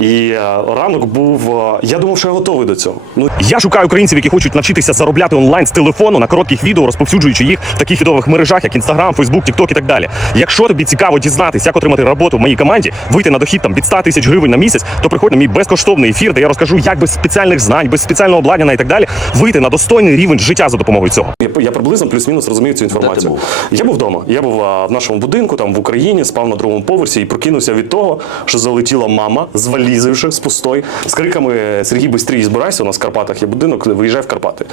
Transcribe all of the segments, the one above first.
І е, ранок був. е, Я думав, що я готовий до цього. Ну Я шукаю українців, які хочуть навчитися заробляти онлайн з телефону на коротких відео, розповсюджуючи їх в таких відових мережах, як Instagram, Facebook, TikTok і так далі. Якщо тобі цікаво дізнатися, як отримати роботу в моїй команді, вийти на дохід там від 100 тисяч гривень на місяць, то приходь на мій безкоштовний ефір, де я розкажу, як без спеціальних знань, без спеціального обладнання і так далі, вийти на достойний рівень життя за допомогою цього. я, я приблизно плюс-мінус розумію цю інформацію. був? Я був вдома. Я був а, в нашому будинку, там в Україні, спав на другому поверсі і прокинувся від того, що залетіла мама, звалізивши з пустой, з криками Сергій бистрій збирайся. У нас в Карпатах є будинок, виїжджай в Карпати.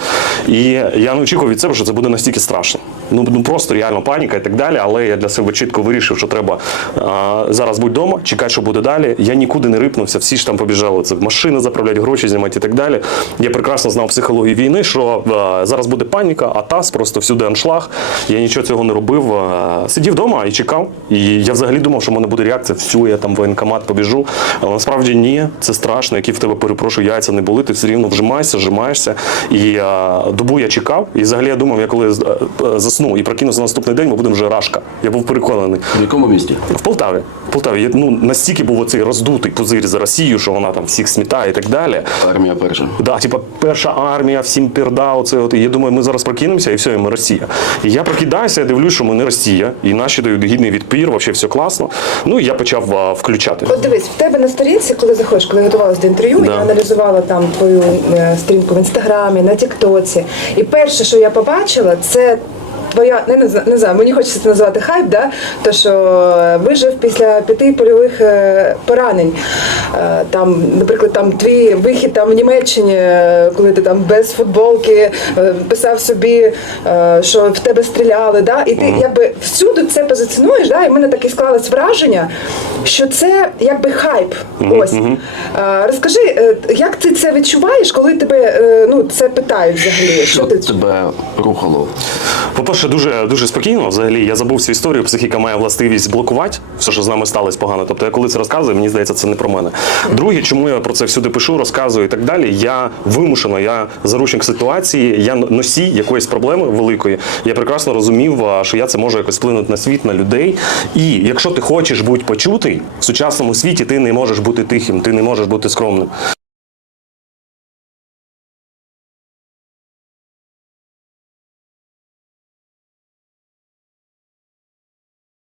І я не очікував від себе, що це буде настільки страшно. Ну, ну просто реально паніка і так далі. Але я для себе чітко вирішив, що треба а, зараз будь вдома, чекати, що буде далі. Я нікуди не рипнувся, всі ж там побіжали. Це машини заправляти, гроші знімати і так далі. Я прекрасно знав психологію війни, що а, зараз буде паніка, атас, просто всюди аншлаг. Я нічого цього не робив. а, Сидів вдома і чекав. І я взагалі думав, що в мене буде реакція. Все, я там в воєнкомат побіжу. Але насправді ні, це страшно. Які в тебе перепрошую, яйця не були. Ти все рівно вжимаєшся, вжимаєшся. І а, добу я чекав. І взагалі я думав, я коли з- е, засну і прокинувся на наступний день, ми будемо вже рашка. Я був переконаний. В якому місті? В Полтаві. В Полтаві я, ну, настільки був оцей роздутий пузир за Росію, що вона там всіх смітає і так далі. Армія перша. Да, типа перша армія, всім пірда, оце от. І я думаю, ми зараз прокинемося і все, і ми Росія. І я прокидаюся, я дивлюсь, що ми не Росія, і наші дають гідний відпір, взагалі все класно. Ну і я почав а, включати. От дивись, в тебе на сторінці, коли заходиш, коли я готувалася до інтерв'ю, Да. я аналізувала там твою е, стрінку в інстаграмі, на Тіктоці. І перше, що я побачила, це. Твоя не, не, знаю- не знаю, мені хочеться це назвати хайп, да? то що е, вижив після п'яти польових е, поранень. Е, Там, наприклад, там твій вихід там в Німеччині, коли ти там без футболки писав собі, що в тебе стріляли, да? і ти якби всюди це позиціонуєш, да? і в мене таке склалось враження, що це якби хайп. Ось. Розкажи, як ти це відчуваєш, коли тебе ну, це питають взагалі? Що ти тебе рухало? По-перше, дуже дуже спокійно. Взагалі, я забув свою історію. Психіка має властивість блокувати все, що з нами сталося погано. Тобто, я коли це розказую, мені здається, це не про мене. Друге, чому я про це всюди пишу, розказую і так далі. Я вимушено, я заручник ситуації, я носій якоїсь проблеми великої. Я прекрасно розумів, що я це можу якось вплинути на світ, на людей. І якщо ти хочеш бути почутий в сучасному світі, ти не можеш бути тихим, ти не можеш бути скромним.